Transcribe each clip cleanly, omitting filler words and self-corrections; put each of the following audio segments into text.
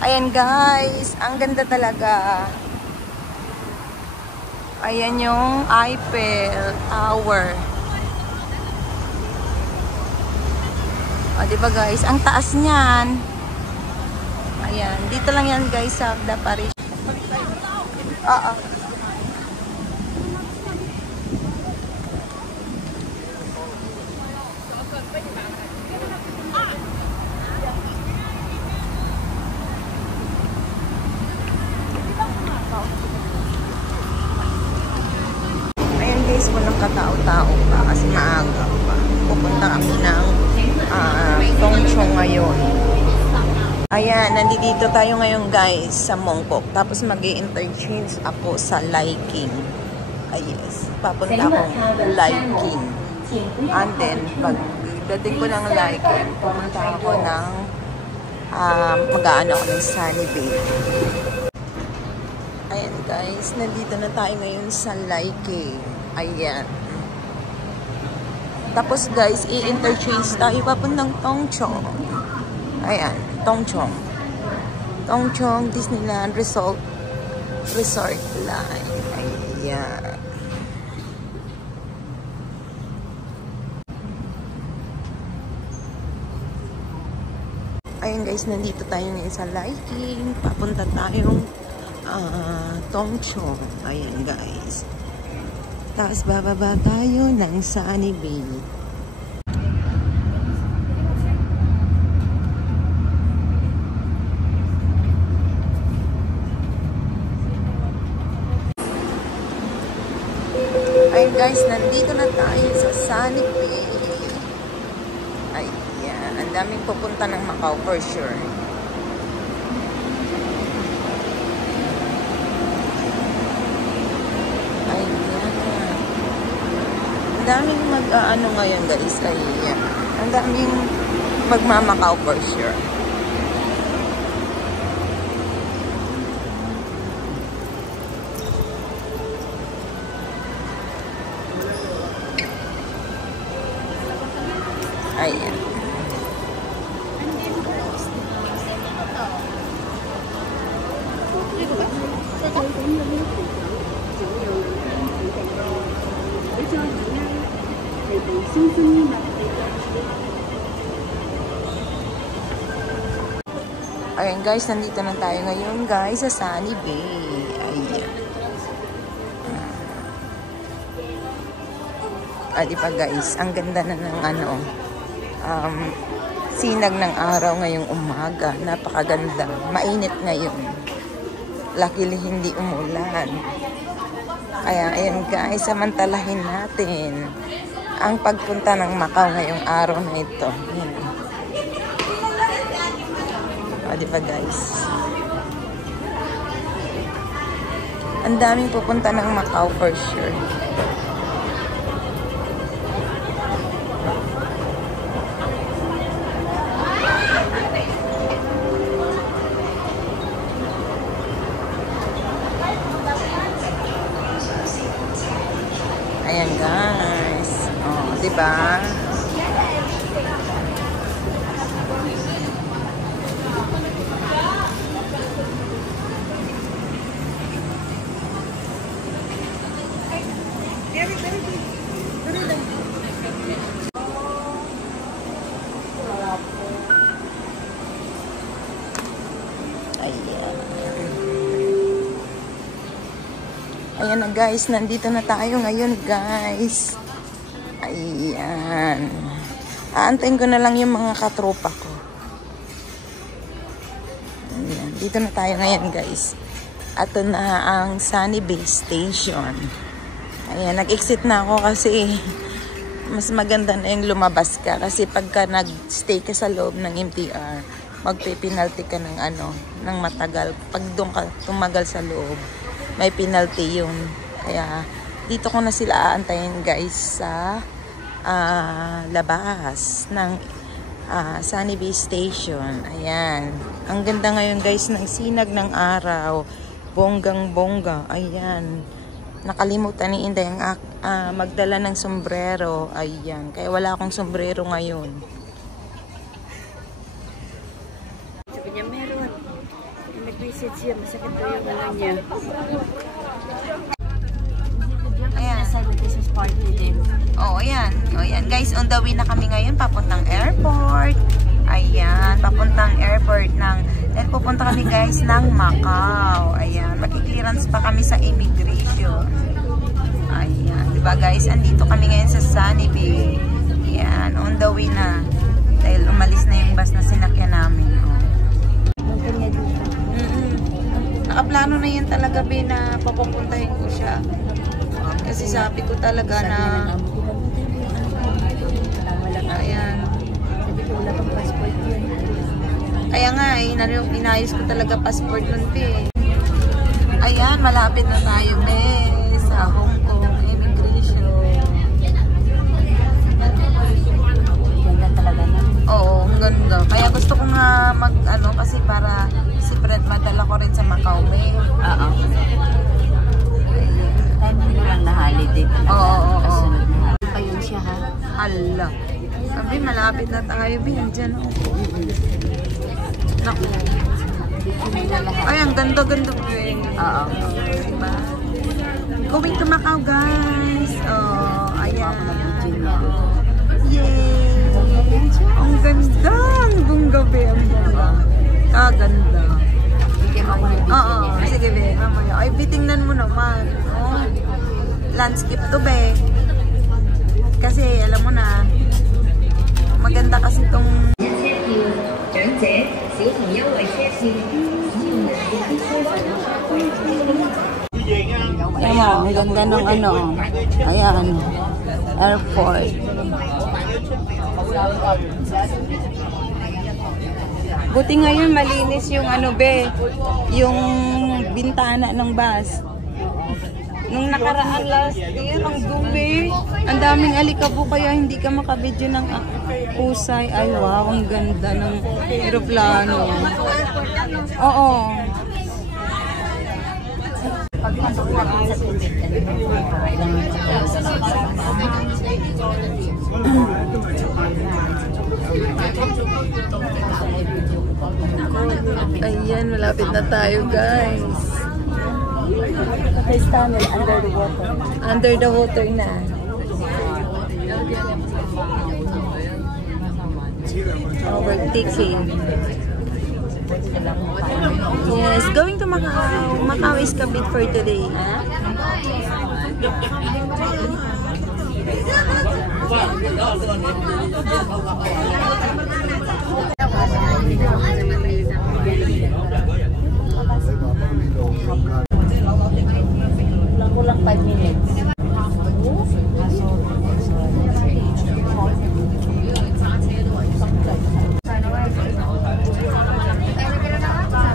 Ayan guys, ang ganda talaga. Ayan yung Eiffel Tower. O, diba guys, ang taas niyan. Ayan, dito lang yan guys sa The Paris. Oo. Ayan guys, walang katao-tao pa kasi maaga pa. Pupunta kami ng Tongchong ngayon. Ayan, nandito tayo ngayon guys sa Mongkok. Tapos mag-i-interchange ako sa Liking. Ay yes, papunta akong Liking. And then, pagdating ko ng Liking, pupunta ako ng mag-aano ako ng Sunny Bay. Ayan guys, nandito na tayo ngayon sa Liking. Ayan. Tapos guys, i-interchange tayo papuntang Tongchong. Ayan, Tongchong. Tongchong Disneyland Resort Line. Ayan. Ayan guys, nandito tayo ngayon sa Liking. Papunta tayong Tongchong. Ayan guys. Tapos bababa tayo ng Sunny Bay. Ayan guys, nandito na tayo sa Sunny Bay. Ayan, ang daming pupunta ng Macau for sure. Ang daming mag-ano ngayon guys. Ayan. Ang daming magmamakao for sure. Ayan. Ayan guys, nandito na tayo ngayon guys sa Sunny Bay. Ayan. Diba guys, ang ganda na ng sinag ng araw ngayong umaga. Napakaganda. Mainit ngayon. Luckily hindi umulan. Kaya ayan guys, samantalahin natin ang pagpunta ng Macau ngayong araw na ito. Ayan. Diba guys? Ang daming pupunta ng Macau for sure. Ayan guys. Oh, diba? Ayan na guys, nandito na tayo ngayon guys. Ayan. Aantayin ko na lang yung mga katropa ko. Ayan, dito na tayo ngayon guys. Ato na ang Sunny Bay Station. Ayan, nag-exit na ako kasi mas maganda na yung lumabas ka. Kasi pagka nag-stay ka sa loob ng MTR, magpe-penalty ka ng ng matagal. Pag doon ka tumagal sa loob, may penalty yun. Kaya dito ko na sila aantayin guys sa labas ng Sunny Bay Station. Ayan. Ang ganda ngayon guys ng sinag ng araw. Bonggang-bongga. Ayan. Nakalimutan ni Inday ang magdala ng sombrero. Ayan. Kaya wala akong sombrero ngayon. Sabi niya meron. Nag-visit siya, masakit daw yung ano niya. Ayan. Nasa Christmas party din. Oh, ayan. Oh, ayan. Guys, on the way na kami ngayon papuntang airport. Ayan, papuntang airport ng... Then pupunta kami guys ng Macau. Ayan, makiklearance pa kami sa immigration. Ayan, diba guys? Andito kami ngayon sa Sunny Bay. Ayan, on the way na. Dahil umalis na yung bus na sinakyan namin. Oh. Nakaplano na yan talaga, Be, na papupuntahin ko siya. Kasi sabi ko talaga na... Ayan. Wala pang passport yun. Kaya nga, inayos ko talaga passport nun, Be. Ayan, malapit na tayo, Be, sa Hong Kong immigration. Ganda talaga na. Oo, ang ganda. Kaya gusto ko nga kasi para si Fred madala ko rin sa Macau, Be. Oo. Timing lang na holiday talaga. Oo. Kasunod na. Ayun siya, ha? Hala. Sabi, malapit na tayo, Be. Diyan ako. Naku. Ay, ang ganda-ganda, Be. Oo. Diba? Going to Macau, guys. Oh, ayan. Yay! Ang ganda! Ang gabi. Ang ganda. Kaganda. Sige, mamaya. Oo, sige, Be. Mamaya. Ay, bitingnan mo naman. Oh. Landscape to, Be. Kasi, alam mo na, maganda kasi itong... Ayan, ang ganda ng ano. Ayan, airport. Buti ngayon malinis yung ano, Be, yung bintana ng bus. Nung nakaraan last year, ang dumi. Ang daming alikabo kaya hindi ka makabidyo ng pusay. Ay, wow, ang ganda ng aeroplano. Oo. Pagpasok natin sa tubig, ilang Ayan, malapit na tayo, guys. First tunnel, under the water. Under the water na. Overtaking. Yes, going to Macau. Macau is kabit for today. Kulang 5 minutes.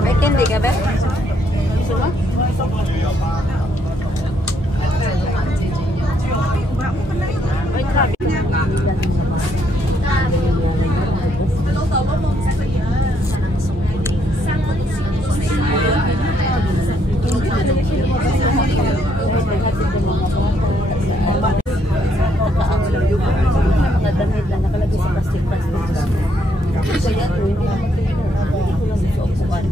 May candy ka ba? Mga damit na nakalagay sa plastic-plastic. Kaya ito, hindi naman ito yun. Hindi ko lang gusto upuan.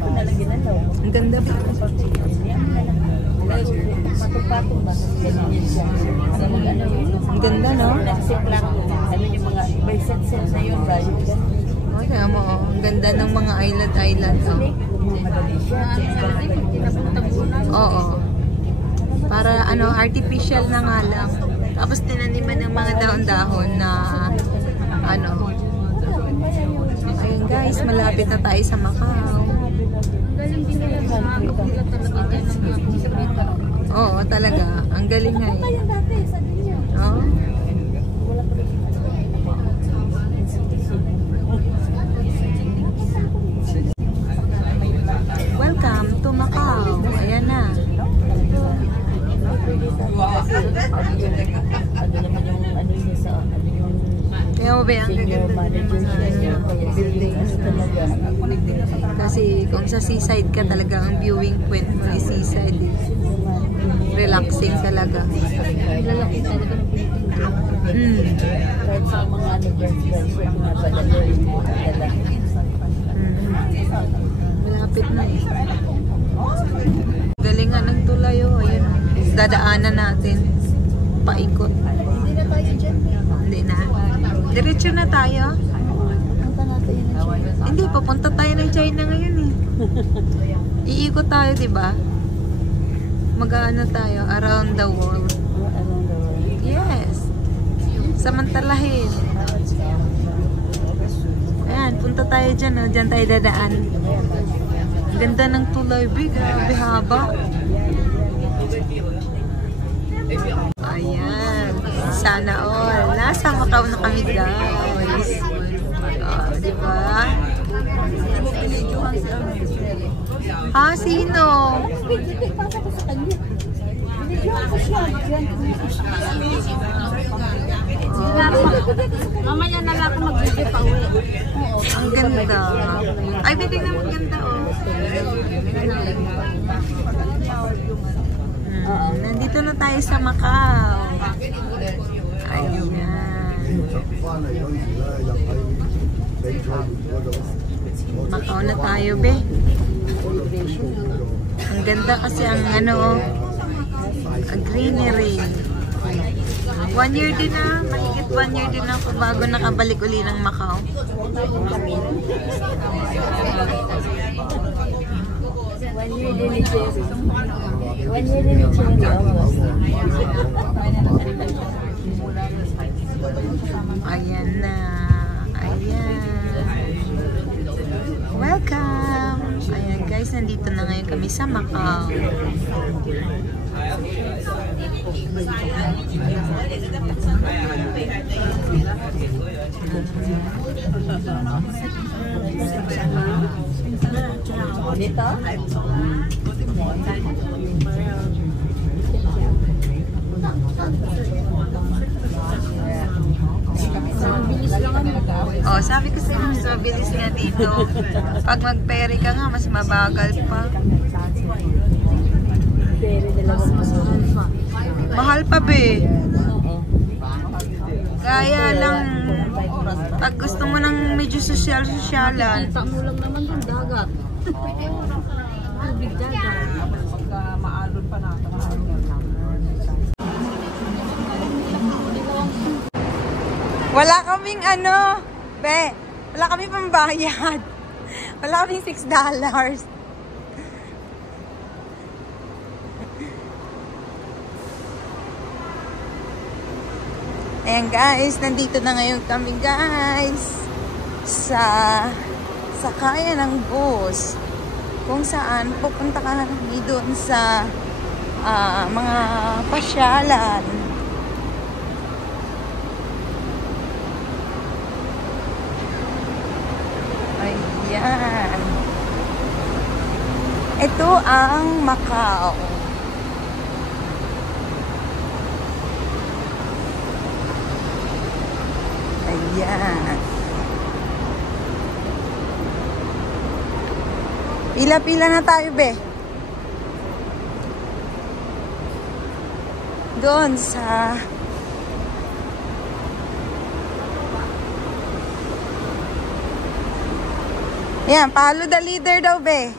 Kung nalagyan na daw. Ang ganda ba? Patong-patong ba? Ang ganda, no? Plastic lang. Ano yung mga by set-set na yun ba? Oh, kaya mo, oh. Ang ganda ng mga island. Oh. Oo. Para ano, artificial na nga lang. Tapos tinaniman ng mga dahon-dahon na ano. Ayun guys, malapit na tayo sa Macau. Oo, talaga. Ang galing nga eh. Oo. Welcome to Macau. Ayan na. Kaya mo ba yan? Kasi kung sa seaside ka talaga, ang viewing point mo is seaside. Relaxing talaga. Lalaki talaga ng Pilipinas. Kahit sa mga ano, mga Daanan natin. Paikot. Hindi na tayo dyan. Hindi na. Diretso na tayo. Punta natin yun na China. Hindi, papunta tayo ng China ngayon eh. Iikot tayo, di ba? Mag-ano tayo, around the world. Around the world. Yes. Samantalahin. Ayan, punta tayo dyan, oh. Dyan tayo dadaan. Ganda ng tulay, big. Grabe haba. Ayan. Sana all. Nasa Macau na kami, guys. Oh, di ba? Ah, sino? Mamaya na lang ako mag-video pa uwi. Ang ganda. Ay, titignan mo ganda, oh. Nandito na tayo sa Macau. Ayan. Macau na tayo, be. Ang ganda kasi ang ano, ang greenery. 1 year din na, mahigit 1 year din na ako bago nakabalik uli ng Macau. One year din ni Cherry. 1 year din ni Cherry. Ayan na. Ayan. Welcome! Ayan guys, nandito na ngayon kami sa Macau. Dito? Oh, sabi ko sa'yo, mas mabilis nga dito. Pag mag-ferry ka nga, mas mabagal pa. Ferry talaga mas mahal pa. Mahal pa, be. Oo. Kaya lang, pag gusto mo ng medyo sosyal-sosyalan. Kita mo lang naman yung dagat. Tubig dagat. Pagka maalon pa natin. Wala kaming ano, be, wala kaming pambayad. Wala kaming $6. Ayan guys, nandito na ngayon kami guys sa sakaya ng bus kung saan pupunta kami doon sa mga pasyalan. Ayan. Ito ang Macau. Ayan. Pila-pila na tayo, be. Doon sa ayan, follow the leader daw, be.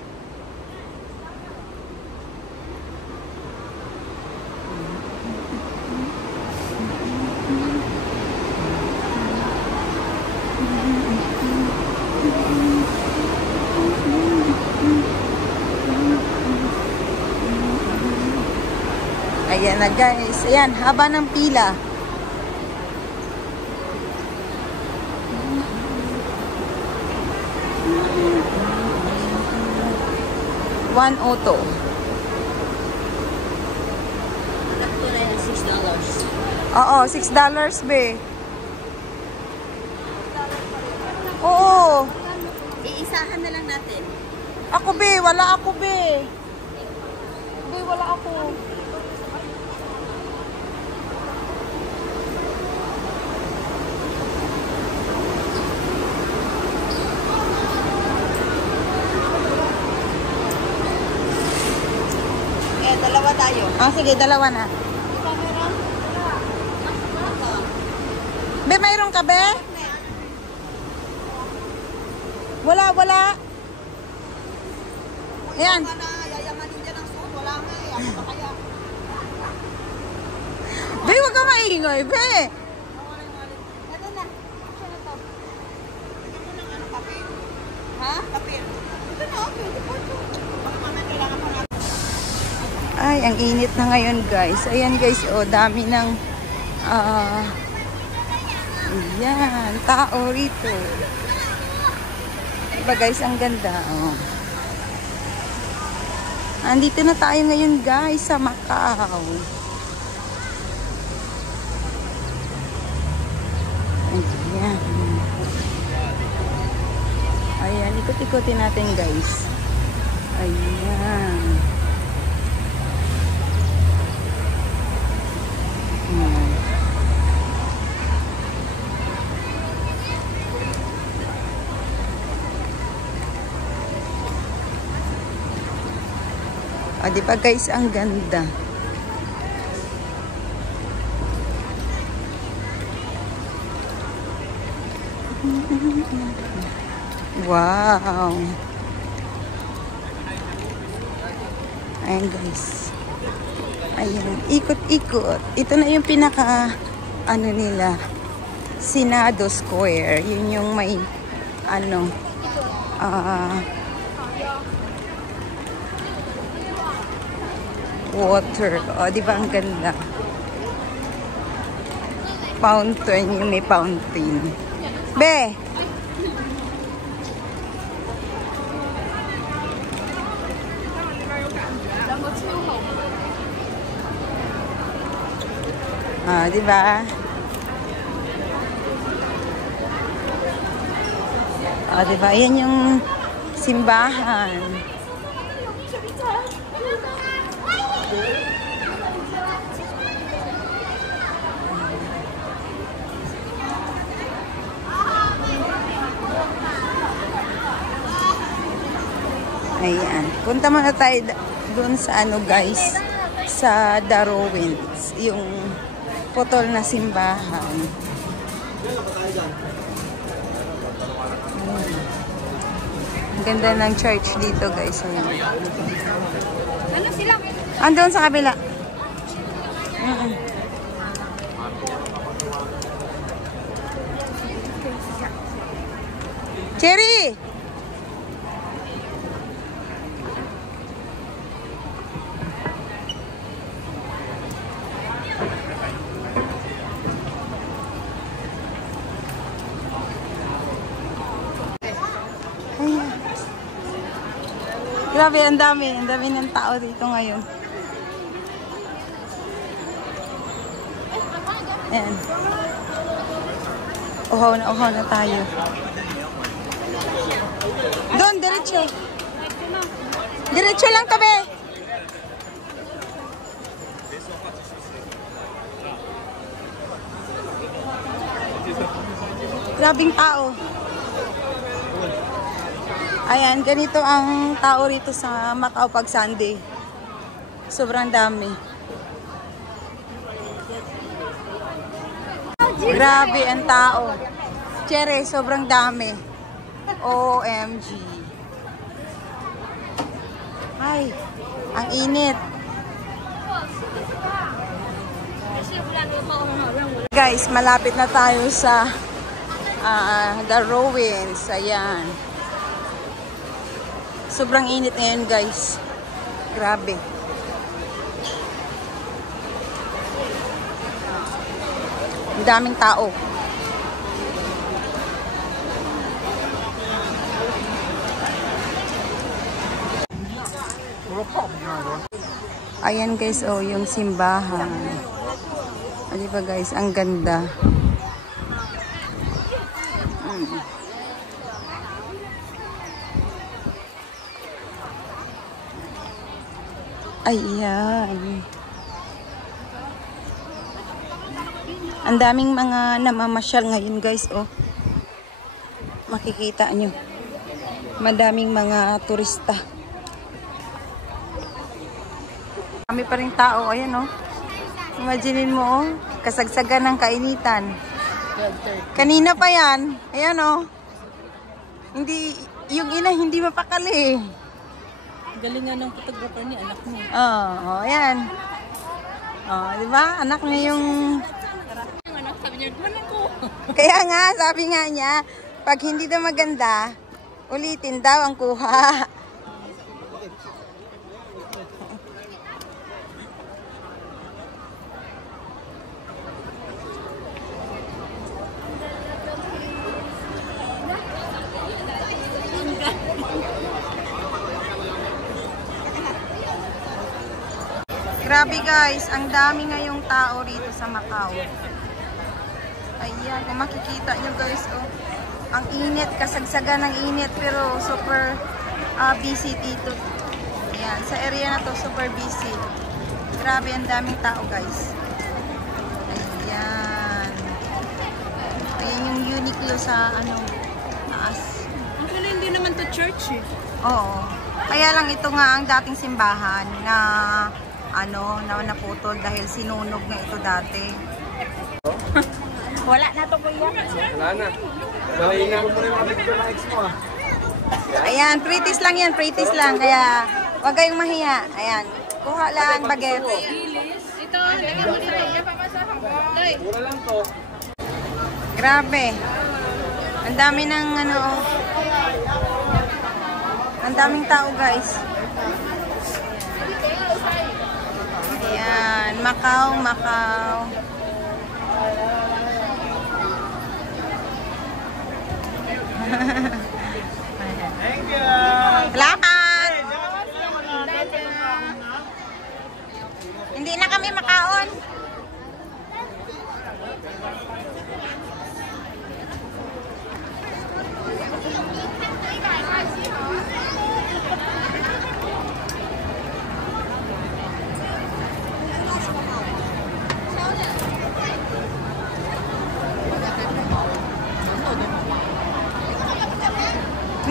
Ayan na guys. Ayan, haba ng pila. One auto. Nagtunay ng $6. Oo, $6 be. Oo. Iisahan na lang natin. Ako be, wala ako be. Be, wala ako. Dalawa tayo. Ah, sige, dalawa na. Be, mayroon ka, be? Wala, wala. Ayan. Yayamanin dyan ang suot. Wala nga eh. Ano ba kaya? Be, wag ka maingay, be. Ha? Kapil. Ito na, okay. Ay, ang init na ngayon, guys. Ayan, guys, oh, dami ng yan, tao rito. Diba, guys, ang ganda, oh. Andito na tayo ngayon, guys, sa Macau. Ayan. Ayan, ikot-ikotin natin, guys. Ayan. Ayan. O, di ba, guys, ang ganda. Wow. Ayan, guys. Ayan, ikot-ikot. Ito na yung pinaka, ano nila, Senado Square. Yun yung may, ano, water. O, di ba ang ganda? Fountain, yung may fountain. Be! Ah, di ba? Ah, di ba? Yan yung simbahan. Ayan. Punta muna tayo doon sa ano, guys, sa Darwins, yung putol na simbahan. Ang ganda ng church dito, guys. Ayan. Ano sila? Andun sa kabila. Cherry! Ayan. Grabe, ang dami ng tao dito ngayon. Ayan. Uhaw na tayo. Doon, diretso. Diretso lang kami. Grabing tao. Ayan, ganito ang tao rito sa Macau pag Sunday. Sobrang dami. Grabe ang tao. Chere, sobrang dami. OMG. Ay, ang init. Guys, malapit na tayo sa Darwins. Ayan. Sobrang init ngayon, guys. Grabe. Ang daming tao. Ayan, guys, oh, yung simbahan. O, di ba, guys, ang ganda. Ayan. Ang daming mga namamasyal ngayon, guys, oh. Makikita nyo. Madaming mga turista. Kami pa rin tao, ayan, oh. Imaginin mo, oh, kasagsagan ng kainitan. Kanina pa yan. Ayan, oh. Hindi, yung ina hindi mapakali. Galingan ng photographer ni anak mo. Oo, ayan. Oh, di ba? Anak niya yung... Yung anak, sabi niya, kumanin ko. Kaya nga, sabi nga niya, pag hindi daw maganda, ulitin daw ang kuha. Grabe guys, ang dami ngayong tao rito sa Macau. Ayan, kung makikita nyo guys, oh, ang init, kasagsagan ng init, pero super busy dito. Ayan, sa area na to, super busy. Grabe, ang daming tao guys. Ayan. Ayan yung Uniqlo sa, ano, taas. Actually, hindi naman to church eh. Oo. Kaya lang ito nga ang dating simbahan na ano, na naputol dahil sinunog na ito dati. Wala na to kuya. Wala na. Nalaingan mo muna yung mga picture ng ex mo ah. Ayan, pretties lang yan, pretties lang. Kaya huwag kayong mahiya. Ayan, kuha lang baget. Ito, lagyan mo dito. Loy. Mura lang to. Grabe. Ang dami ng ano, ang daming tao guys. Ayan, Macau, Macau. Thank you. Salamat! Hindi na kami makaon.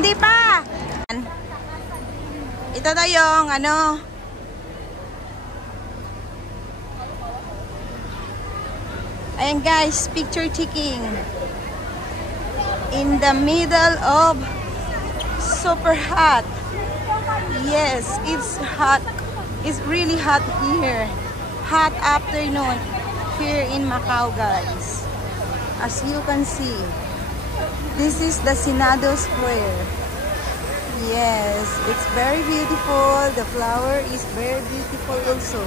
Hindi pa. Ito daw yung ano. Ayan guys, picture taking. In the middle of super hot. Yes, it's hot. It's really hot here. Hot afternoon here in Macau guys. As you can see. This is the Senado Square. Yes, it's very beautiful. The flower is very beautiful also.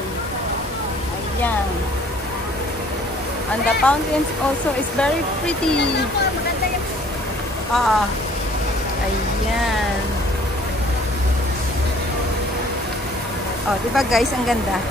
Ayan. And the fountains also is very pretty. Ayan. Oh, diba guys, ang ganda.